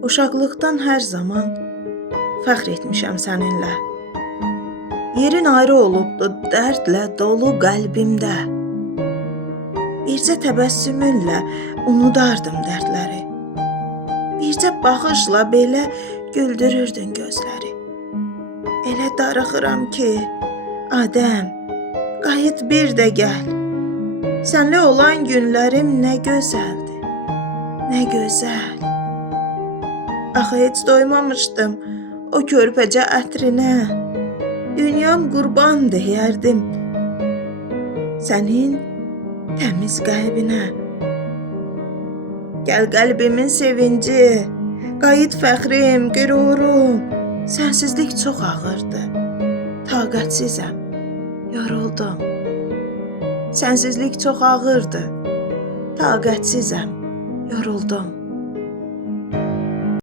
Uşaqlıqdan hər zaman fəxr etmişəm səninlə. Yerin ayrı olubdu dərdlə dolu qəlbimdə. Bircə təbəssümünlə unudardım dərdləri. Bircə baxışla belə güldürürdün gözləri. Elə darıxıram ki, Adəm, qayıt bir də gəl. Sənlə olan günlərim nə gözəldir, nə gözəl. Axı heç doymamışdım o körpəcə ətrinə. Dünyam qurban deyərdim sənin təmiz qəlbinə. Gəl qəlbimin sevinci, qayıt fəxrim, qürurum. Sənsizlik çox ağırdı, taqətsizəm, yoruldum. Sənsizlik çox ağırdı, taqətsizəm, yoruldum.